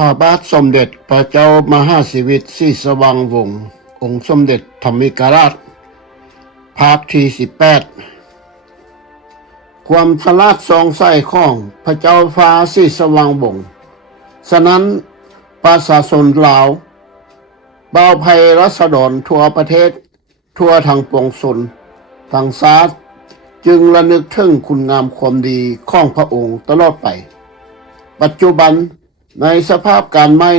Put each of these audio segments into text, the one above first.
พระบาทสมเด็จพระเจ้ามหาสิริศรีสว่างวงศ์องค์สมเด็จธรรมิกราชภาคที่18ความฉลาดสองไส้ของพระเจ้าฟ้าศรีสว่างวงศ์ฉะนั้นประชาชนลาวบ่าวไพรัษฎรทั่วประเทศทั่วทางปวงชนทางศาสตร์จึงระลึกถึงคุณงามความดีของพระองค์ตลอดไปปัจจุบันในสภาพการใหม่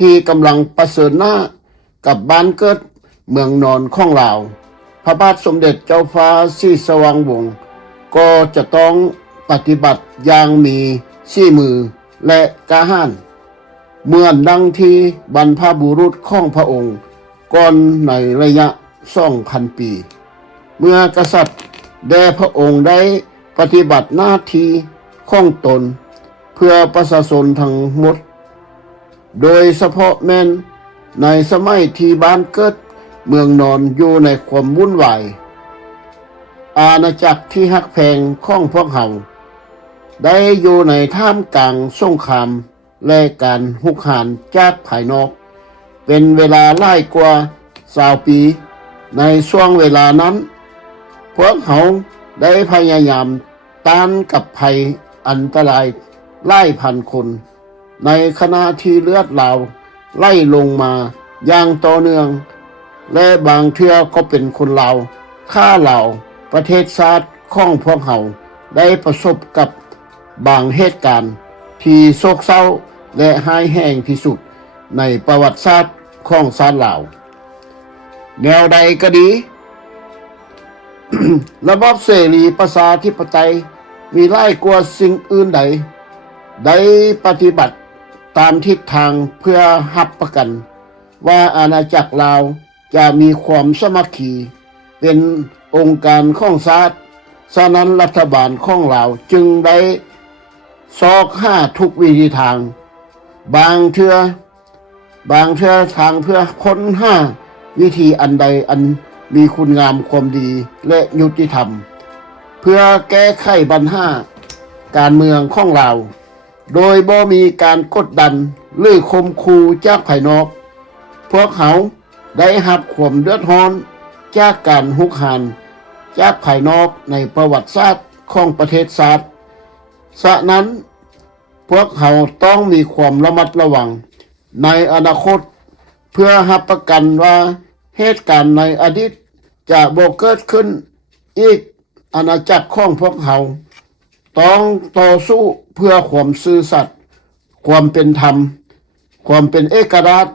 ที่กำลังประเสริฐหน้ากับบ้านเกิดเมืองนอนของเราพระบาทสมเด็จเจ้าฟ้าศรีสว่างวงศ์ก็จะต้องปฏิบัติอย่างมีสีมือและกล้าหาญเหมือนดังที่บรรพบุรุษของพระองค์ก่อนในระยะ2,000 ปีเมื่อกษัตริย์ได้พระองค์ได้ปฏิบัติหน้าที่ของตนเพื่อประชาชนทั้งหมดโดยเฉพาะแม้นในสมัยที่บ้านเกิดเมืองนอนอยู่ในความวุ่นวายอาณาจักรที่ฮักแพงของพวกเขาได้อยู่ในท่ามกลางสงครามและการหุกหานจากภายนอกเป็นเวลาหลายกว่า20 ปีในช่วงเวลานั้นพวกเขาได้พยายามต้านกับภัยอันตรายหลายพันคนในขณะที่เลือดเหลาไล่ลงมาอย่างต่อเนื่องและบางเทื่อก็เป็นคนลาวฆ่าเหล่าประเทศชาติของพวกเขาได้ประสบกับบางเหตุการณ์ที่โศกเศร้าและหายแห้งที่สุดในประวัติศาสตร์ของชาติลาวแนวใดก็ดี ระบอบเสรีประชาธิปไตยมีหลายกว่าสิ่งอื่นใดได้ปฏิบัติตามทิศทางเพื่อรับประกันว่าอาณาจักรลาวจะมีความสามัคคีเป็นองค์การของชาติฉะนั้นรัฐบาลของลาวจึงได้ซอกหาทุกวิธีทางบางเทื่อทางเพื่อค้นหาวิธีอันใดอันมีคุณงามความดีและยุติธรรมเพื่อแก้ไขปัญหาการเมืองของเราโดยบ่มีการกดดันหรือข่มขู่จากภายนอกพวกเขาได้รับความเดือดร้อนจากการหุกหานจากภายนอกในประวัติศาสตร์ของประเทศชาติฉะนั้นพวกเขาต้องมีความระมัดระวังในอนาคตเพื่อรับประกันว่าเหตุการณ์ในอดีตจะบ่เกิดขึ้นอีกอาณาจักรของพวกเขาต้องต่อสู้เพื่อความซื่อสัตย์ความเป็นธรรมความเป็นเอกราช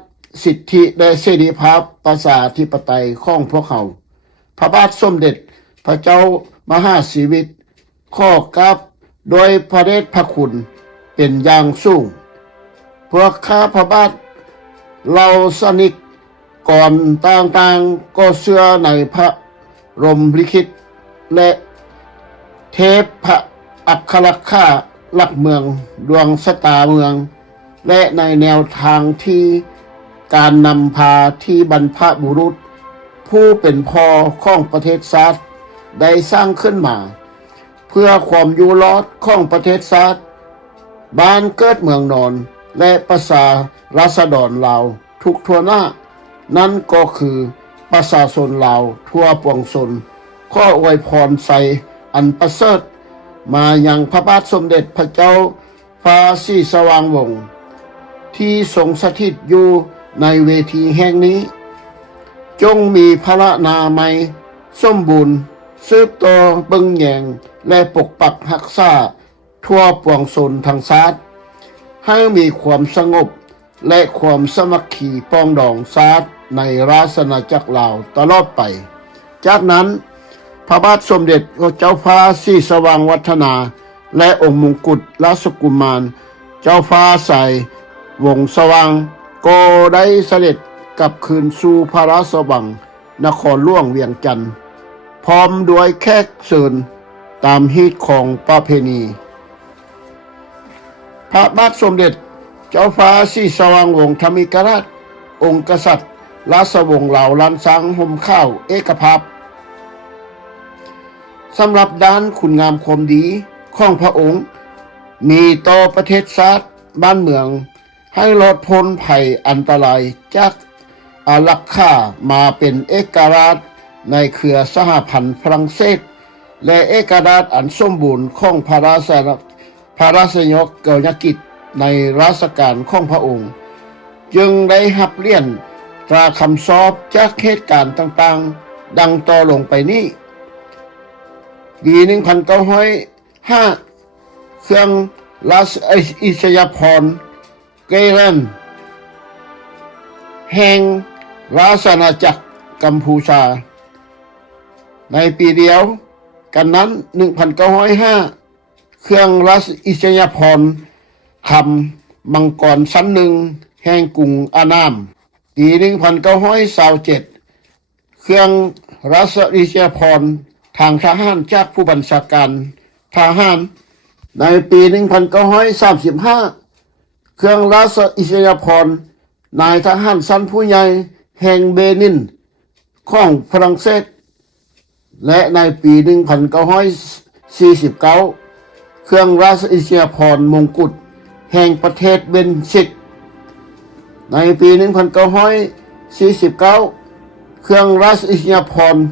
สิทธิและเสรีภาพประชาธิปไตยของพวกเขาพระบาทสมเด็จพระเจ้ามหาสิริข้อกราบโดยพระเดชพระคุณเป็นอย่างสูงพวกข้าพระบาทเราสนิกก่อนต่างๆก็เชื่อในพระรมลิขิตและเทพพระอัครข้าหลักเมืองดวงชะตาเมืองและในแนวทางที่การนำพาที่บรรพบุรุษผู้เป็นพ่อของประเทศชาติได้สร้างขึ้นมาเพื่อความอยู่รอดของประเทศชาติบ้านเกิดเมืองนอนและประชาราษฎรลาวทุกทั่วหน้านั่นก็คือประชาชนลาวทั่วปวงชนขออวยพรใส่อันประเสริฐมายังพระบาทสมเด็จพระเจ้าฟ้าศรีสว่างวงศ์ที่ทรงสถิตอยู่ในเวทีแห่งนี้จงมีพระนามัยสมบูรณ์สืบต่อเบิ่งแยงและปกปักรักษาทั่วปวงชนทั้งชาติให้มีความสงบและความสามัคคีปองดองชาติในราชอาณาจักรลาวตลอดไปจากนั้นพระบาทสมเด็จพระเจ้าฟ้าศรีสว่างวัฒนาและองค์มงกุฎราชกุมารเจ้าฟ้าใสวงศ์สว่างก็ได้เสด็จกลับคืนสู่พระราชวังนครหลวงเวียงจันทร์พร้อมด้วยแขกเชิญตามฮีตของประเพณีพระบาทสมเด็จเจ้าฟ้าศรีสว่างวงศ์ธรรมิกราชองค์กษัตริย์ราชวงศ์เหล่าล้านช้างห่มข้าวเอกภาพสำหรับด้านคุณงามความดีของพระองค์มีต่อประเทศชาติบ้านเมือง ให้ลดพ้นภัยอันตรายจากอารักขามาเป็นเอกราชในเครือสหพันธ์ฝรั่งเศสและเอกราชอันสมบูรณ์ของพระราชยกยกิจในรัชกาลของพระองค์จึงได้รับเลี่ยนตราคำสอบจากเหตุการณ์ต่างๆดังต่อลงไปนี้ปี 1905 เครื่องราชอิสยาภรณ์เกเรนแห่งราชอาณาจักรกัมพูชาในปีเดียวกันนั้น 1905 เครื่องราชอิสยาภรณ์ทำมังกรชั้นหนึ่งแห่งกรุงอานามปี 1927 เครื่องราชอิสยาภรณ์ทางทหารจากผู้บัญชาการทหารในปี 1935 เครื่องราชอิสยาภรณ์นายทหารชั้นผู้ใหญ่แห่งเบนินของฝรั่งเศสและในปี 1949 เครื่องราชอิสยาภรณ์มงกุฎแห่งประเทศเบนซิกในปี 1949 เครื่องราชอิสยาภรณ์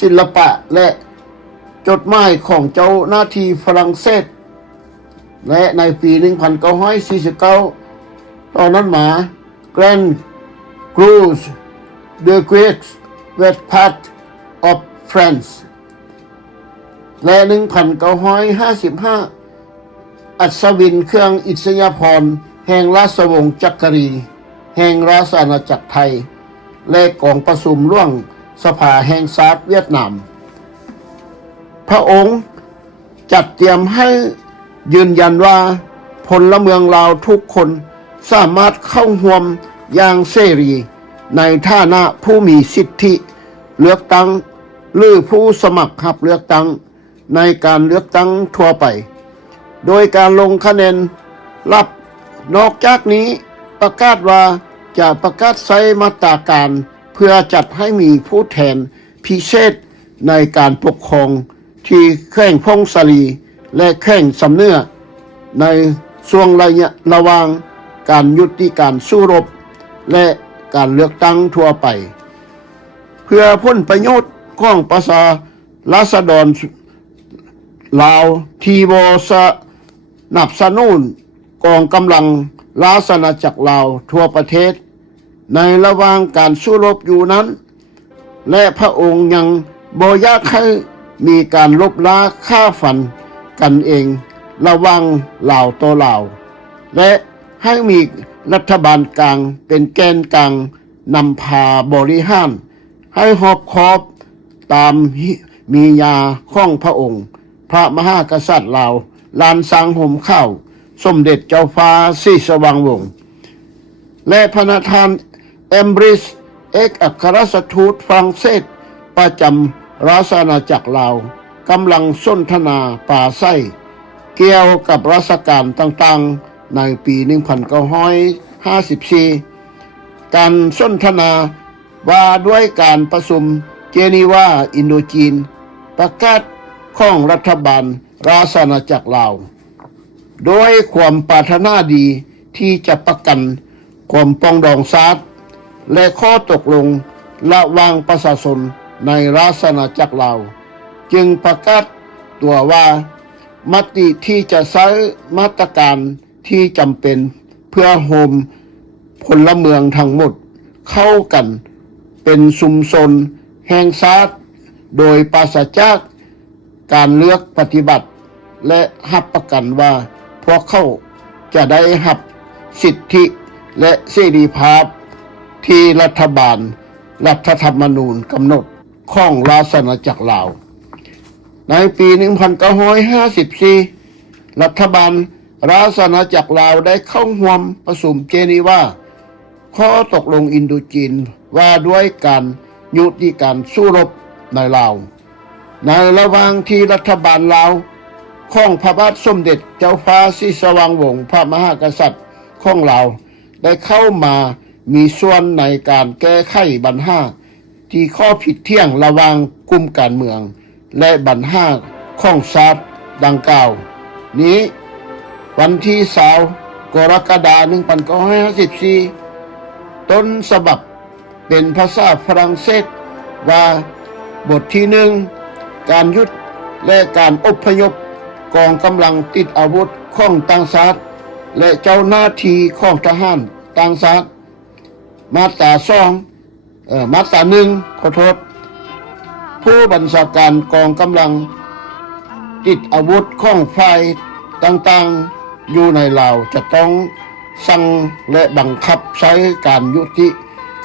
ศิลปะและจดหมายของเจ้าหน้าที่ฝรั่งเศสและในปี 1949 ตอนนั้นมา Grand Cruise the Great West Part of France และ 1955 อัศวินเครื่องอิสยาภรณ์แห่งราชวงศ์จักรีแห่งราชอาณาจักรไทยและกองประชุมร่วมสภาแห่งชาติเวียดนามพระองค์จัดเตรียมให้ยืนยันว่าพลเมืองลาวทุกคนสามารถเข้าร่วมอย่างเสรีในฐานะผู้มีสิทธิเลือกตั้งหรือผู้สมัครรับเลือกตั้งในการเลือกตั้งทั่วไปโดยการลงคะแนนลับนอกจากนี้ประกาศว่าจะประกาศใช้มาตราการเพื่อจัดให้มีผู้แทนพิเศษในการปกครองที่แข่งพงศลีและแข่งสำเนื้อในช่วงระหว่างการยุติการสู้รบและการเลือกตั้งทั่วไปเพื่อผลประโยชน์ของประชาราษฎรลาวที่บ่สนับสนุนกองกำลังราชอาณาจักรลาวทั่วประเทศในระหว่างการสู้รบอยู่นั้นและพระองค์ยังบ่อยากให้มีการลบล้างฆ่าฟันกันเองระหว่างลาวต่อลาวและให้มีรัฐบาลกลางเป็นแกนกลางนำพาบริหารให้รอบคอบตามมีญาของพระองค์พระมหากษัตริย์ลาวลานสังห่มข้าวสมเด็จเจ้าฟ้าศรีสว่างวงศ์และพระประธานเอมบริสเอกอัครราชทูตฝรั่งเศสประจำราชอาณาจักรลาวกำลังสนทนาปราศัยเกี่ยวกับราชการต่างๆในปี 1954 การสนทนาว่าด้วยการประชุมเจนีวาอินโดจีนประกาศของรัฐบาลราชอาณาจักรลาวโดยความปรารถนาดีที่จะประกันความปรองดองชาติและข้อตกลงระหว่างประชาชนในราชอาณาจักรลาวจึงประกาศตัวว่ามติที่จะใช้มาตรการที่จำเป็นเพื่อโฮมพลเมืองทั้งหมดเข้ากันเป็นชุมชนแห่งชาติโดยปราศจากการเลือกปฏิบัติและรับประกันว่าพวกเขาจะได้รับสิทธิและเสรีภาพที่รัฐบาลรัฐธรรมนูญกำหนดของราชอาณาจักรลาวในปี 1954 รัฐบาลราชอาณาจักรลาวได้เข้าร่วมประชุมเจนีวาข้อตกลงอินโดจีนว่าด้วยการยุติการสู้รบในลาวในระหว่างที่รัฐบาลลาวของพระบาทสมเด็จเจ้าฟ้าศรีสว่างวงศ์พระมหากษัตริย์ของลาวได้เข้ามามีส่วนในการแก้ไขปัญหาที่ข้อผิดเที่ยงระหว่างกลุ่มการเมืองและปัญหาของชาติดังกล่าวนี้วันที่20 ก กรกฎาคม1954ต้นฉบับเป็นภาษาฝรั่งเศสว่าบทที่1การยุดและการอพยพกองกำลังติดอาวุธของต่างชาติและเจ้าหน้าที่ของทหารต่างชาติมาตรามาตรา1ขอโทษผู้บัญชาการกองกำลังติดอาวุธของฝ่ายต่างๆอยู่ในลาวจะต้องสั่งและบังคับใช้การยุติ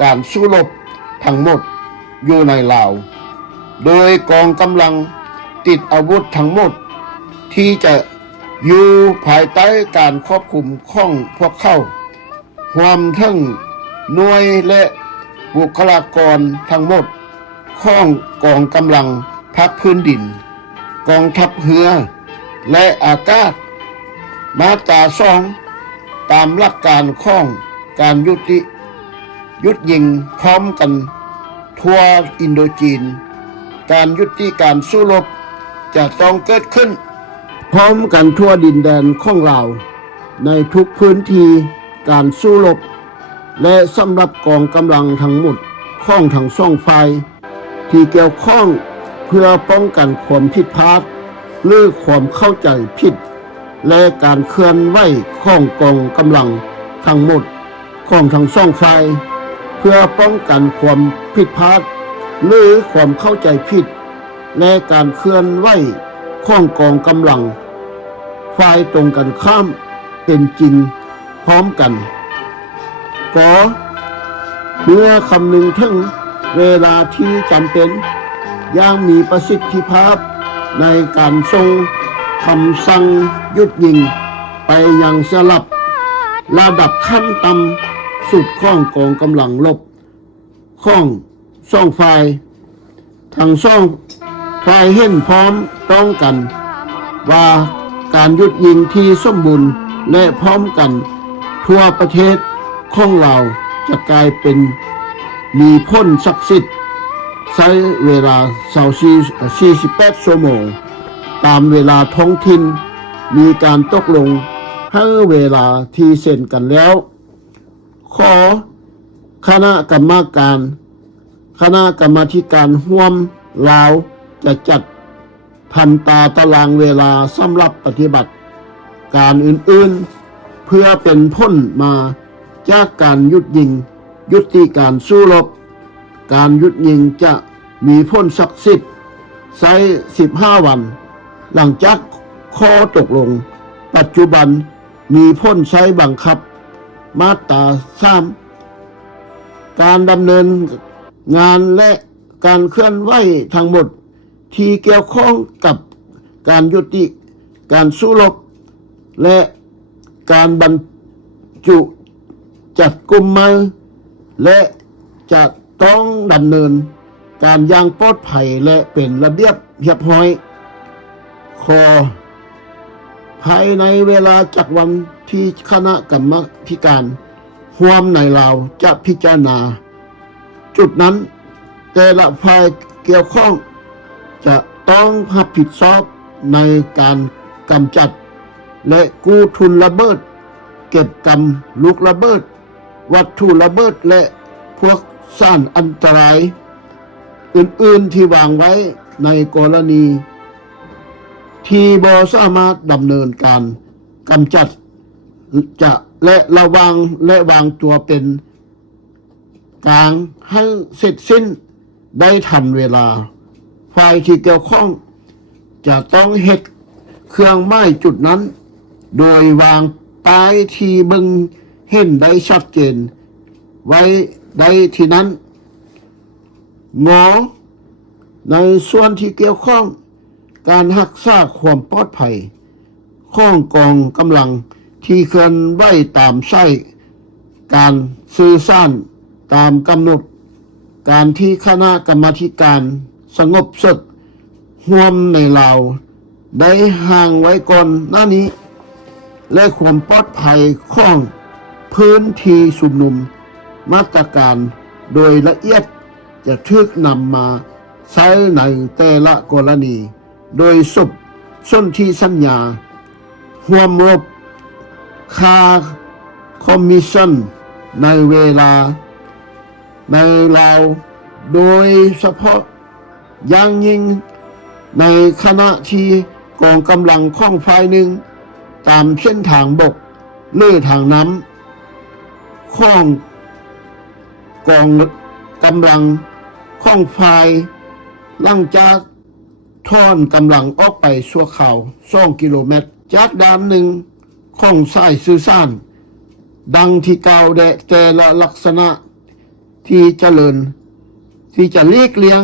การสู้รบทั้งหมดอยู่ในลาวโดยกองกำลังติดอาวุธทั้งหมดที่จะอยู่ภายใต้การควบคุมของพวกเขารวมทั้งหน่วยและบุคลากรทั้งหมดของกองกำลังภาคพื้นดินกองทัพเรือและอากาศมาตรา2ตามหลักการของการยุดยิงพร้อมกันทั่วอินโดจีนการยุติการสู้รบจะต้องเกิดขึ้นพร้อมกันทั่วดินแดนของเราในทุกพื้นที่การสู้รบและสำหรับกองกำลังทั้งหมดของทั้งสองฝ่ายที่เกี่ยวข้องเพื่อป้องกันความผิดพลาดหรือความเข้าใจผิดและการเคลื่อนไหวของกองกำลังทั้งหมดของทั้งสองฝ่ายเพื่อป้องกันความผิดพลาดหรือความเข้าใจผิดและการเคลื่อนไหวของกองกำลังฝ่ายตรงกันข้ามเป็นจริงพร้อมกันก็เมื่อคำนึงถึงเวลาที่จำเป็นอย่างมีประสิทธิภาพในการส่งคำสั่งหยุดยิงไปยังสลับระดับขั้นต่ำสุดของกองกำลังรบของสองฝ่ายทั้งสองฝ่ายเห็นพร้อมต้องกันว่าการหยุดยิงที่สมบูรณ์และพร้อมกันทั่วประเทศของเราจะกลายเป็นมีผลศักดิ์สิทธิ์ใช้เวลา48ชั่วโมงตามเวลาท้องถิ่นมีการตกลงให้เวลาที่เซ็นกันแล้วขอคณะกรรมาธิการร่วมลาวจะจัดทำตารางเวลาสำหรับปฏิบัติการอื่นๆเพื่อเป็นพ้นมาจากการยุติการสู้รบการหยุดยิงจะมีพ้นศักดิ์สิทธิ์ใช้15 วันหลังจากข้อตกลงปัจจุบันมีพ้นใช้บังคับมาตรา3การดำเนินงานและการเคลื่อนไหวทั้งหมดที่เกี่ยวข้องกับการยุติการสู้รบและการบรรจุจัดกุมมาและจะต้องดำเนินการอย่างปลอดภัยและเป็นระเบียบเรียบร้อยภายในเวลาจากวันที่คณะกรรมาธิการร่วมในลาวจะพิจารณาจุดนั้นแต่ละฝ่ายเกี่ยวข้องจะต้องรับผิดชอบในการกำจัดและกู้ทุนระเบิดเก็บกำลูกระเบิดวัตถุระเบิดและพวกสารอันตรายอื่นๆที่วางไว้ในกรณีที่บ่สามารถดำเนินการกำจัดจะและระวังและวางตัวเป็นกลางให้เสร็จสิ้นได้ทันเวลาฝ่ายที่เกี่ยวข้องจะต้องเฮ็ดเครื่องหมายจุดนั้นโดยวางป้ายที่เบิ่งเห็นได้ชัดเจนไว้ได้ที่นั้นในส่วนที่เกี่ยวข้องการรักษาความปลอดภัยของกองกำลังที่เคลื่อนไหวตามไส้การสื่อสารตามกำหนดการที่คณะกรรมาธิการสงบศึกร่วมในลาวได้ห่างไว้ก่อนหน้านี้และความปลอดภัยของพื้นที่ชุมนุมมาตรการโดยละเอียดจะถูกนำมาใช้ในแต่ละกรณีโดยสนธิสัญญาร่วมรบ ค่าคอมมิชชั่นในเวลาในลาวโดยเฉพาะอย่างยิ่งในขณะที่กองกำลังของฝ่ายหนึ่งตามเส้นทางบกหรือทางน้ำของกองกำลังของฝ่ายหลังจากทอนกำลังออกไปชั่วคราว2 กิโลเมตรจากด้านหนึ่งของสายสื่อสารดังที่กล่าวแต่ละลักษณะที่เจริญที่จะเลีกเลี่ยง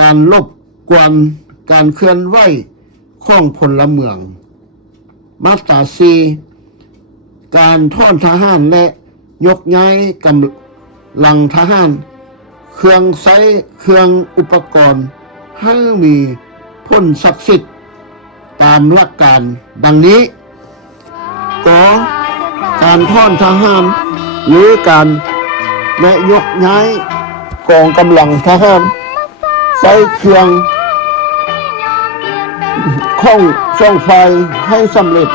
การลบกวนการเคลื่อนไหวของพลเมืองมาตรา4การท่อนทหารและยกย้ายกำลังทหารเครื่องใช้เครื่องอุปกรณ์ให้มีพ้นศักดิ์สิทธิ์ตามหลักการดังนี้ก็การท่อนทหารหรือการและยกย้ายกองกำลังทหารใช้เครื่องข้องช่องไฟให้สำเร็จ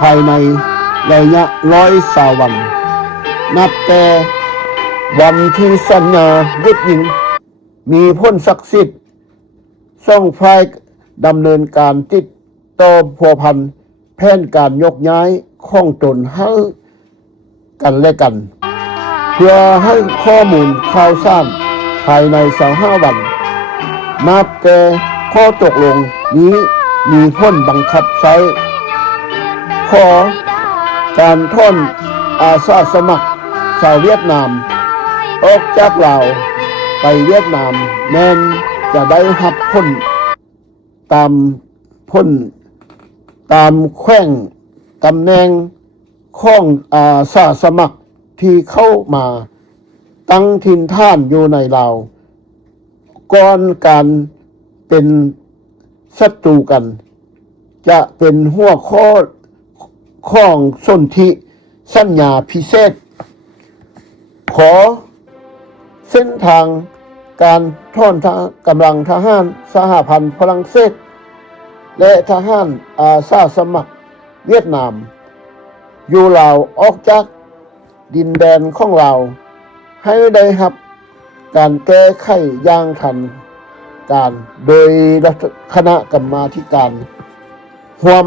ภายในระยะ120 วันนับแต่วันที่สัญญาหยุดยิงมีพ้นศักดิ์สิทธิ์ช่องไฟดำเนินการติดต่อพัวพันแผนการยกย้ายข้องตนให้กันและกันเพื่อให้ข้อมูลข่าวสารภายใน25 วันนับแต่ข้อตกลงนี้มีพ้นบังคับใช้ขอการท่อนอาสาสมัครชาวเวียดนามออกจากลาวไปเวียดนามแม้นจะได้รับพ้นตามพ้นตามแขวงตำแหน่งของอาสาสมัครที่เข้ามาตั้งถิ่นฐานอยู่ในลาวก่อนการเป็นศัตรูกันจะเป็นหัวข้อของสนธิสัญญาพิเศษขอเส้นทางการท่อนกำลังทหารสหพันธ์ฝรั่งเศสและทหารอาสาสมัครเวียดนามอยู่ลาวออกจากดินแดนของเราให้ได้รับการแก้ไขอย่างทันการโดยคณะกรรมาธิการร่วม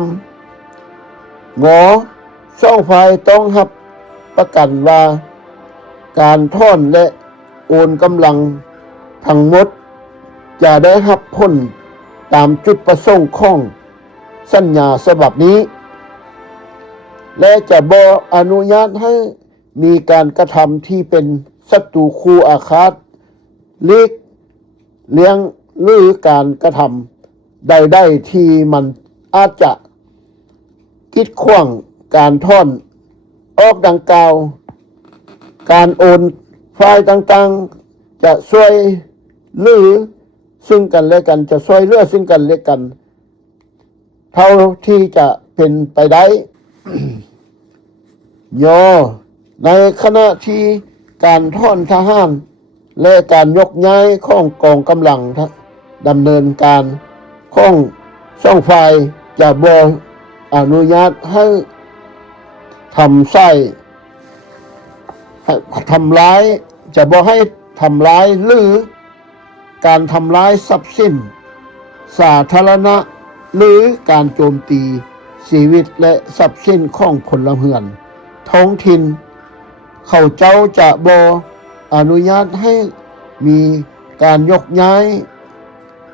ช่องฝ่ายต้องรับประกันว่าการท่อนและโอนกำลังทั้งหมดจะได้รับผลตามจุดประสงค์ของสัญญาฉบับนี้และจะบ่อนุญาตให้มีการกระทำที่เป็นศัตรูคู่อาฆาตเลี้ยงหรือการกระทำใดๆที่มันอาจจะกีดขวางการท่อนออกดังกล่าวการโอนฝ่ายต่างๆจะช่วยหรือซึ่งกันและกันจะช่วยเหลือซึ่งกันและกันเท่าที่จะเป็นไปได้ ในขณะที่การท่อนทหารและการยกย้ายของกองกำลังดำเนินการของช่องฝ่ายจะบ่อนุญาตให้ทำร้ายจะบ่ให้ทำร้ายหรือการทำร้ายทรัพย์สินสาธารณะหรือการโจมตีชีวิตและทรัพย์สินของพลเรือนท้องถิ่นเขาเจ้าจะบ่อนุญาตให้มีการยกย้าย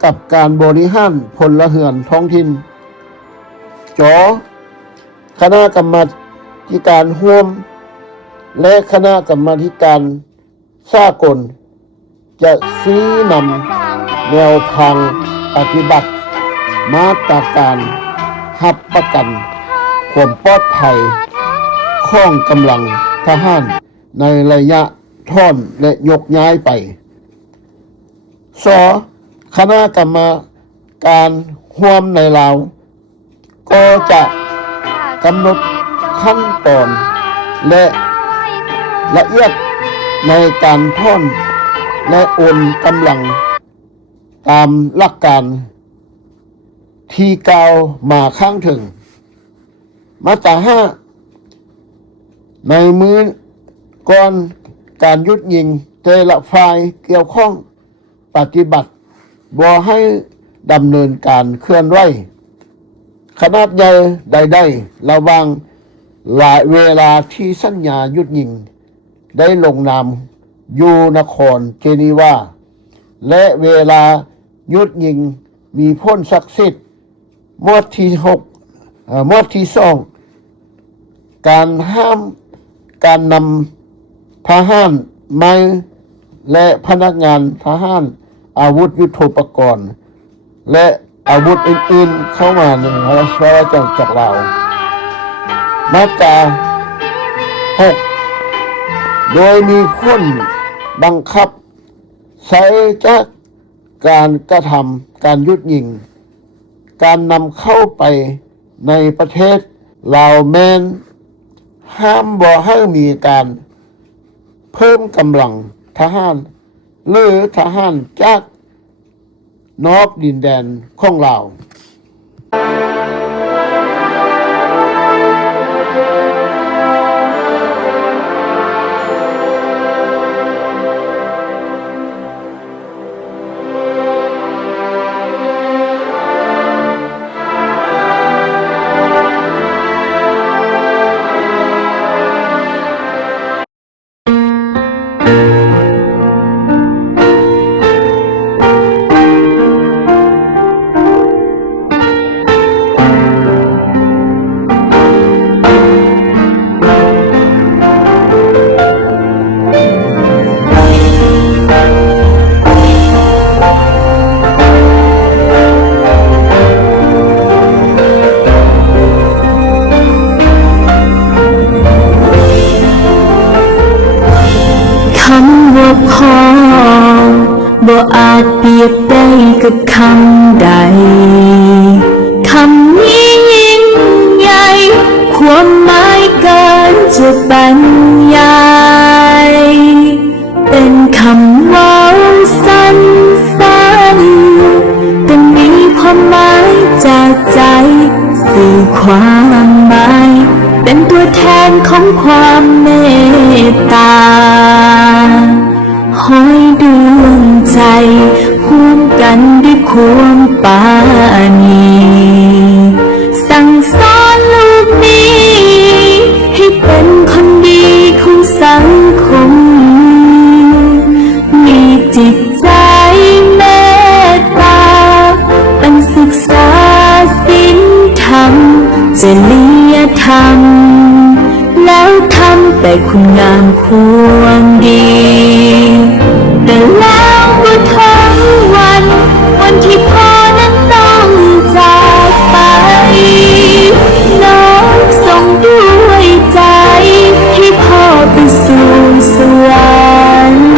กับการบริหารพลเรือนท้องถิ่นคณะกรรมาธิการร่วมและคณะกรรมาธิการสากลจะชี้นำแนวทางปฏิบัติมาตรการรับประกันความปลอดภัยของกำลังทหารในระยะท่อนและยกย้ายไปคณะกรรมาการร่วมในลาวก็จะกำหนดขั้นตอนและละเอียดในการท่อนและโอนกำลังตามหลักการที่กล่าวมาข้างถึงมาตรา5 ในมือก่อนการหยุดยิงแต่ละฝ่ายเกี่ยวข้องปฏิบัติบ่ให้ดำเนินการเคลื่อนไหวขนาดใหญ่ใดๆระหว่างหลายเวลาที่สัญญาหยุดยิงได้ลงนามอยู่นครเจนีวาและเวลาหยุดยิงมีพ้นศักดิ์สิทธิ์หมวดที่หมวดที่2การห้ามการนำทหารไม้และพนักงานทหารอาวุธยุทโธปกรณ์และอาวุธอื่นๆเข้ามาในราชอาณาจักรลาวมาตรา6โดยมีผลบังคับใช้จากการกระทำการหยุดยิงการนำเข้าไปในประเทศลาวแม้นห้ามบ่ให้มีการเพิ่มกำลังทหารหรือทหารจากนอกดินแดนของลาวพ่อบ่อาจเปรียบได้กับคำใดคำนี้ยิ่งใหญ่ความหมายเกินจะบรรยายเป็นคำว่าสั้นๆแต่มีความหมายจากใจสื่อความหมายเป็นตัวแทนของความเมตตาห้อยดวงใจห่วมกันด้วยความปราณีสั่งสอนลูกนี้ให้เป็นคนดีของสังคมมีจิตใจเมตตาเป็นศึกษาศีลธรรมจริยธรรมแล้วทำแต่คุณงามความดีแต่แล้วเมื่อทั้งวันที่พ่อนั้นต้องจากไปน้องส่งด้วยใจให้พ่อไปสู่สวรรค์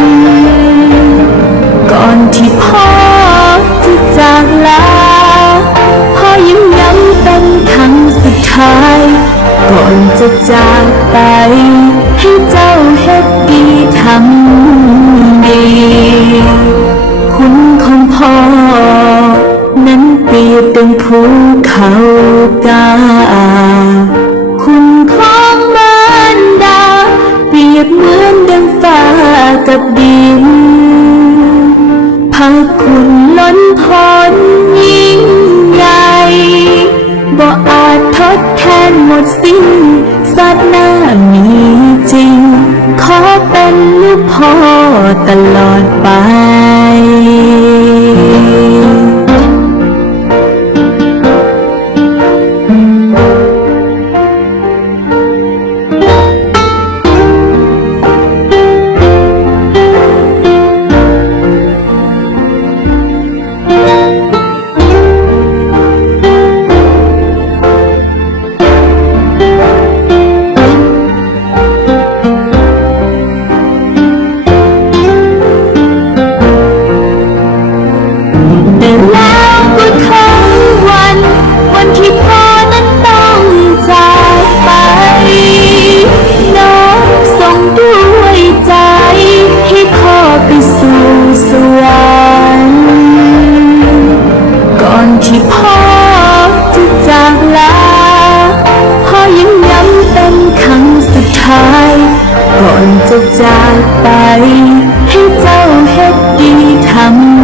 ก่อนที่พ่อจะจากลาพ่อยิ้มย้ำเป็นครั้งสุดท้ายก่อนจะจากไปให้เจ้าเฮ็ดดีทำดีคุณของพ่อนั้นเปรียบดังภูเขากาคุณของมารดาเปรียบเหมือนดังฟ้ากับดินพระคุณล้นพ้นยิ่งใหญ่บ่อาจทดแทนหมดสิ้นสัตว์หน้ามีจริงขอเป็นลูกพ่อตลอดไป ข ท้าย ก่อนจะจากไป ให้เจ้าเฮ็ดดีทำ